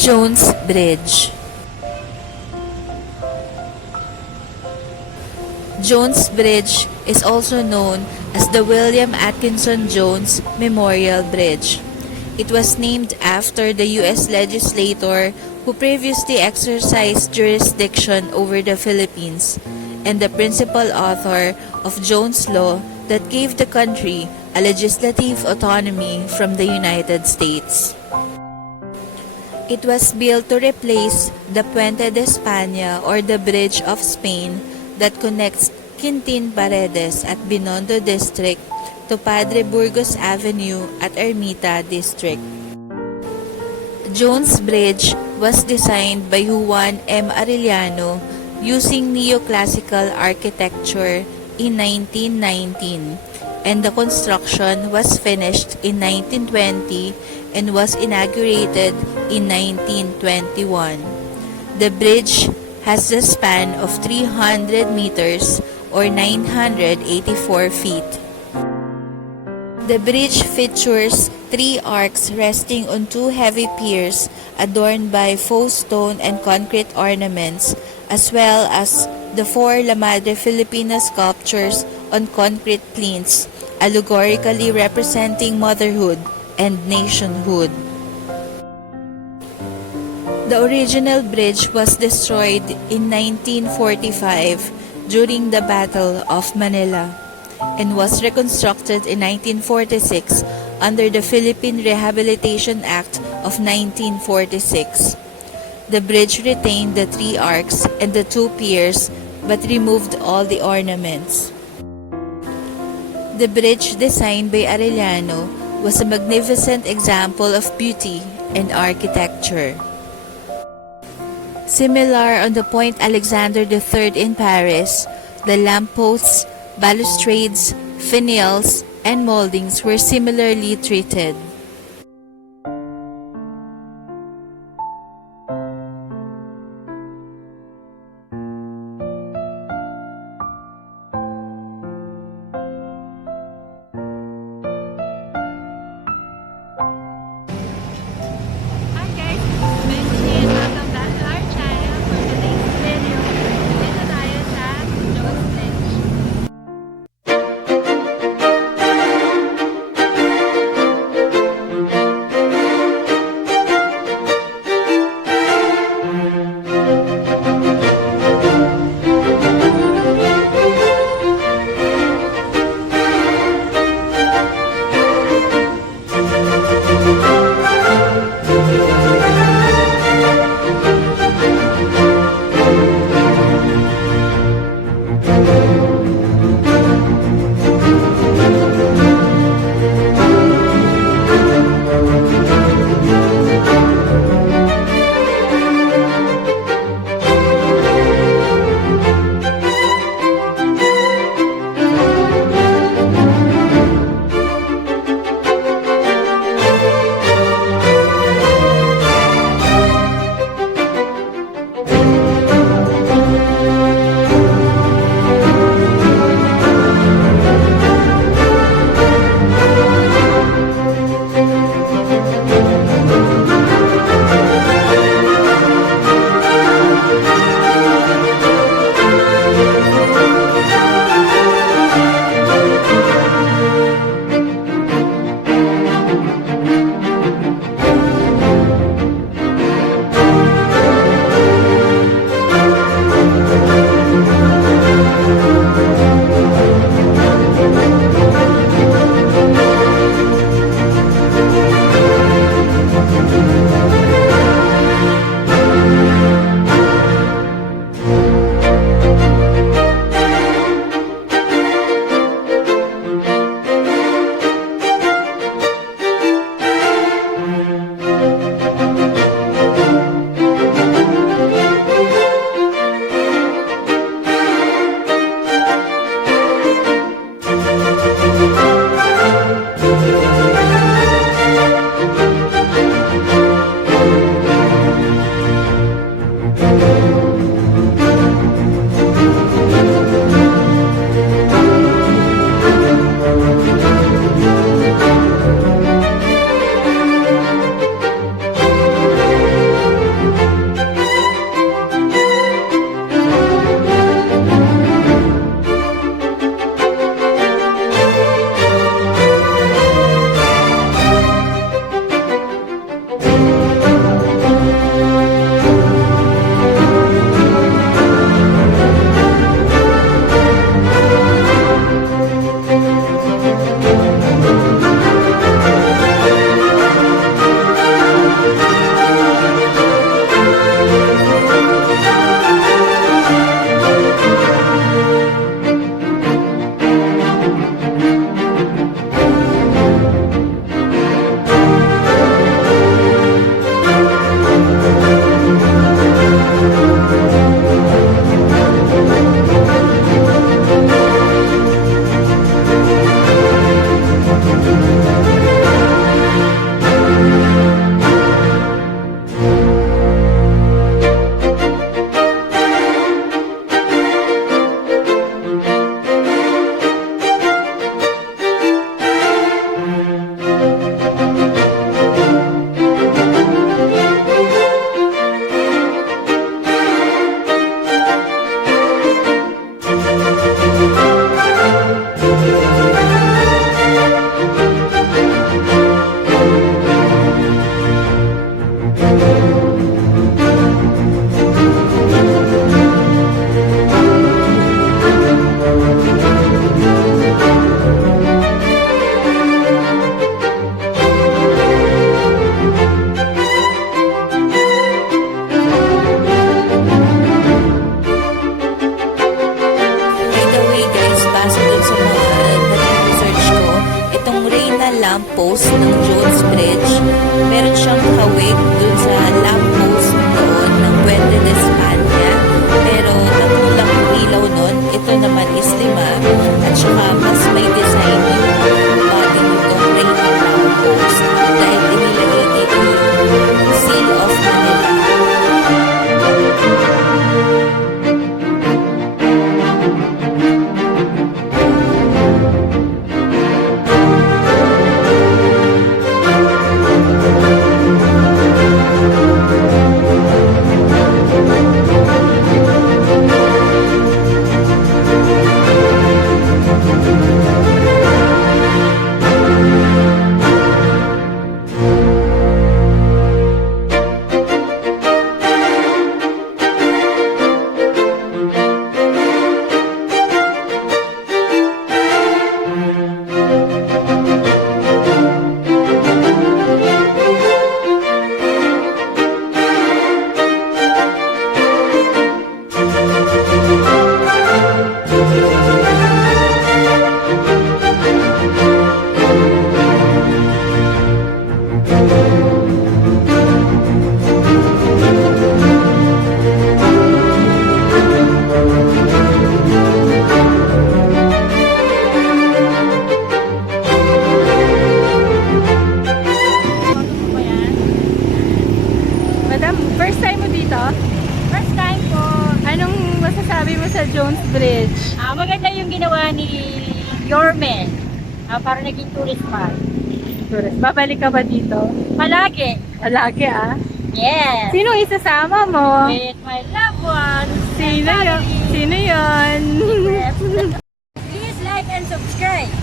Jones Bridge. Jones Bridge is also known as the William Atkinson Jones Memorial Bridge. It was named after the U.S. legislator who previously exercised jurisdiction over the Philippines and the principal author of Jones Law that gave the country a legislative autonomy from the United States. It was built to replace the Puente de España or the Bridge of Spain that connects Quintin Paredes at Binondo District to Padre Burgos Avenue at Ermita District. Jones Bridge was designed by Juan M. Arellano using neoclassical architecture in 1919, and the construction was finished in 1920 and was inaugurated in 1921. The bridge has a span of 300 meters or 984 feet. The bridge features 3 arcs resting on 2 heavy piers adorned by faux stone and concrete ornaments, as well as the 4 La Madre Filipina sculptures on concrete plinths, allegorically representing motherhood and nationhood. The original bridge was destroyed in 1945 during the Battle of Manila and was reconstructed in 1946 under the Philippine Rehabilitation Act of 1946. The bridge retained the 3 arcs and the 2 piers but removed all the ornaments. The bridge designed by Arellano was a magnificent example of beauty and architecture. Similar on the Point Alexander III in Paris, the lampposts, balustrades, finials, and moldings were similarly treated. Jones Bridge. Meron siyang kahawig dun sa lamppost doon ng Puente de España. Pero tatlo lang yung ilaw nun. Ito naman is 5. At saka mas may design yung body nitong rating lamppost. Dahil inilagay dito yung Seal of Manila. First time mo dito? First time po. Anong masasabi mo sa Jones Bridge? Maganda yung ginawa ni Yormen. Para naging tourist spot. Tourist. Babalik ka ba dito? Palagi. Palagi Yes. Sino isasama mo? With my loved ones. Sino yun? Sino yun? Please like and subscribe.